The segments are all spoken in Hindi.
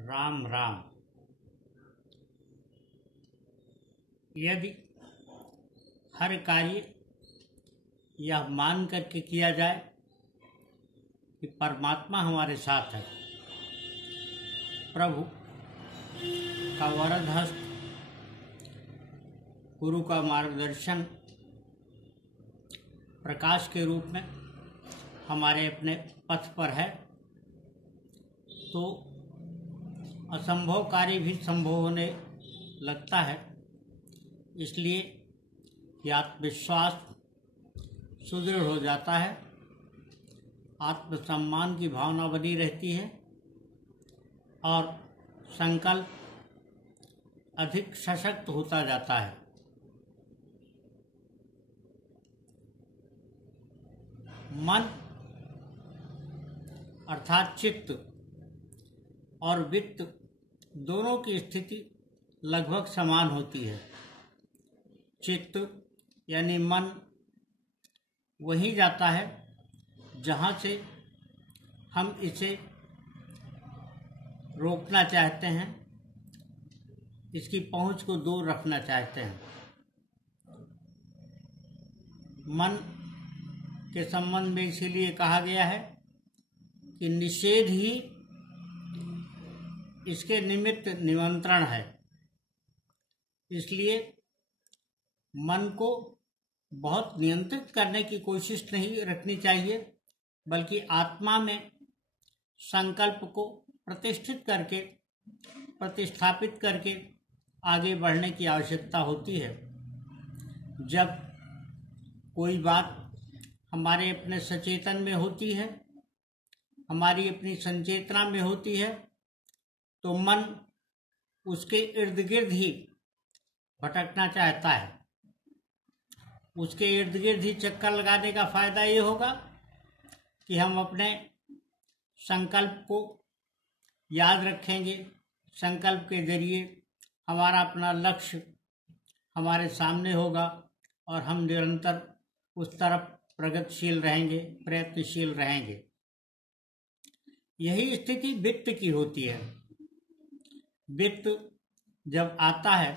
राम राम। यदि हर कार्य यह मान करके किया जाए कि परमात्मा हमारे साथ है, प्रभु का वरद हस्त, गुरु का मार्गदर्शन प्रकाश के रूप में हमारे अपने पथ पर है, तो असंभव कार्य भी संभव होने लगता है। इसलिए ये आत्मविश्वास सुदृढ़ हो जाता है, आत्मसम्मान की भावना बनी रहती है और संकल्प अधिक सशक्त होता जाता है। मन अर्थात चित्त और वित्त दोनों की स्थिति लगभग समान होती है। चित्त यानी मन वहीं जाता है जहाँ से हम इसे रोकना चाहते हैं, इसकी पहुँच को दूर रखना चाहते हैं। मन के संबंध में इसीलिए कहा गया है कि निषेध ही इसके निमित्त निमंत्रण है। इसलिए मन को बहुत नियंत्रित करने की कोशिश नहीं रखनी चाहिए, बल्कि आत्मा में संकल्प को प्रतिस्थापित करके आगे बढ़ने की आवश्यकता होती है। जब कोई बात हमारे अपने सचेतन में होती है, हमारी अपनी संचेतना में होती है, तो मन उसके इर्द गिर्द ही भटकना चाहता है। उसके इर्द गिर्द ही चक्कर लगाने का फायदा ये होगा कि हम अपने संकल्प को याद रखेंगे। संकल्प के जरिए हमारा अपना लक्ष्य हमारे सामने होगा और हम निरंतर उस तरफ प्रगतिशील रहेंगे, प्रयत्नशील रहेंगे। यही स्थिति वित्त की होती है। वित्त जब आता है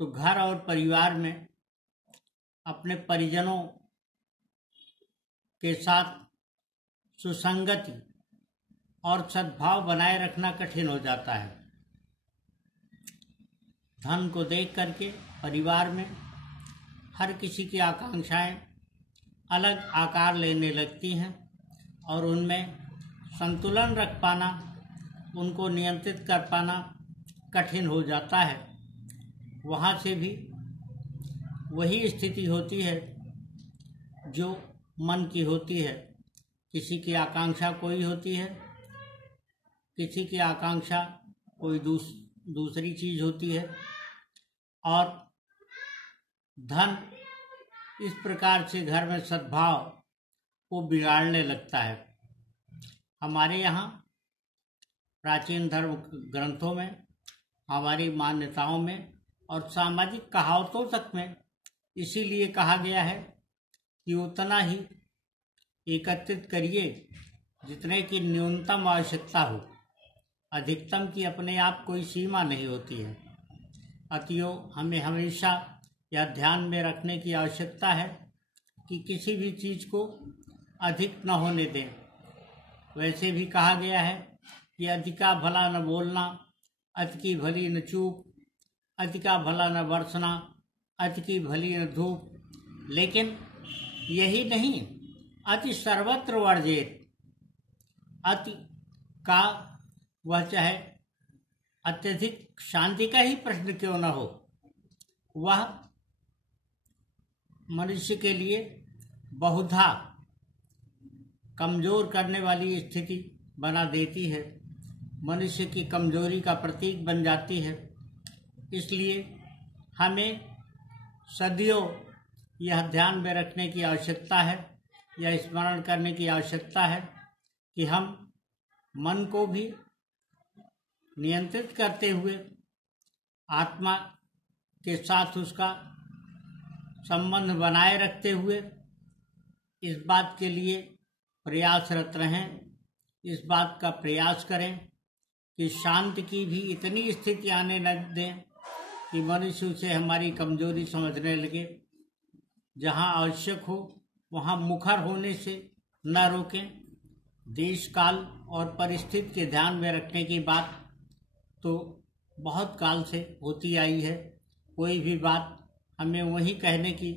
तो घर और परिवार में अपने परिजनों के साथ सुसंगति और सद्भाव बनाए रखना कठिन हो जाता है। धन को देख करके परिवार में हर किसी की आकांक्षाएं अलग आकार लेने लगती हैं और उनमें संतुलन रख पाना, उनको नियंत्रित कर पाना कठिन हो जाता है। वहाँ से भी वही स्थिति होती है जो मन की होती है। किसी की आकांक्षा कोई होती है, किसी की आकांक्षा कोई दूसरी चीज़ होती है, और धन इस प्रकार से घर में सद्भाव को बिगाड़ने लगता है। हमारे यहाँ प्राचीन धर्म ग्रंथों में, हमारी मान्यताओं में और सामाजिक कहावतों तक में इसीलिए कहा गया है कि उतना ही एकत्रित करिए जितने की न्यूनतम आवश्यकता हो। अधिकतम की अपने आप कोई सीमा नहीं होती है। अतएव हमें हमेशा यह ध्यान में रखने की आवश्यकता है कि किसी भी चीज़ को अधिक न होने दें। वैसे भी कहा गया है कि अति का भला न बोलना, अति की भली न चूप, अति का भला न बरसना, अति की भली न धूप। लेकिन यही नहीं, अति सर्वत्र वर्जित। अति का वह चाहे अत्यधिक शांति का ही प्रश्न क्यों न हो, वह मनुष्य के लिए बहुधा कमजोर करने वाली स्थिति बना देती है, मनुष्य की कमजोरी का प्रतीक बन जाती है। इसलिए हमें सदियों यह ध्यान में रखने की आवश्यकता है, यह स्मरण करने की आवश्यकता है कि हम मन को भी नियंत्रित करते हुए आत्मा के साथ उसका संबंध बनाए रखते हुए इस बात के लिए प्रयासरत रहें, इस बात का प्रयास करें कि शांत की भी इतनी स्थिति आने न दें कि मनुष्य उसे हमारी कमजोरी समझने लगे। जहाँ आवश्यक हो वहाँ मुखर होने से न रोकें। देश काल और परिस्थिति के ध्यान में रखने की बात तो बहुत काल से होती आई है। कोई भी बात हमें वही कहने की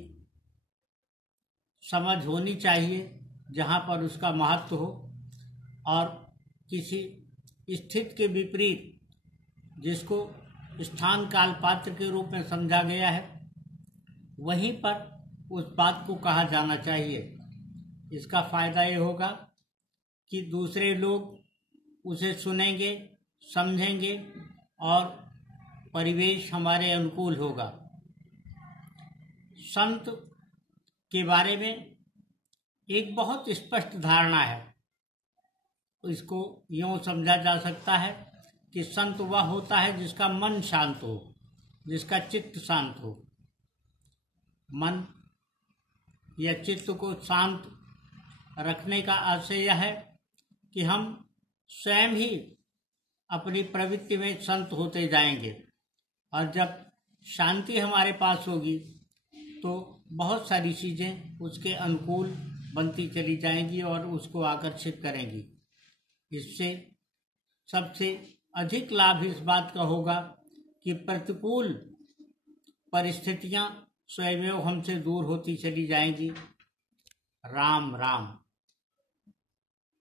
समझ होनी चाहिए जहाँ पर उसका महत्व हो, और किसी स्थिति के विपरीत जिसको स्थान काल पात्र के रूप में समझा गया है वहीं पर उस बात को कहा जाना चाहिए। इसका फायदा ये होगा कि दूसरे लोग उसे सुनेंगे, समझेंगे और परिवेश हमारे अनुकूल होगा। संत के बारे में एक बहुत स्पष्ट धारणा है। इसको यूँ समझा जा सकता है कि संत वह होता है जिसका मन शांत हो, जिसका चित्त शांत हो। मन या चित्त को शांत रखने का आशय यह है कि हम स्वयं ही अपनी प्रवृत्ति में संत होते जाएंगे, और जब शांति हमारे पास होगी तो बहुत सारी चीज़ें उसके अनुकूल बनती चली जाएंगी और उसको आकर्षित करेंगी। इससे सबसे अधिक लाभ इस बात का होगा कि प्रतिकूल परिस्थितियां स्वयं हमसे दूर होती चली जाएंगी। राम राम।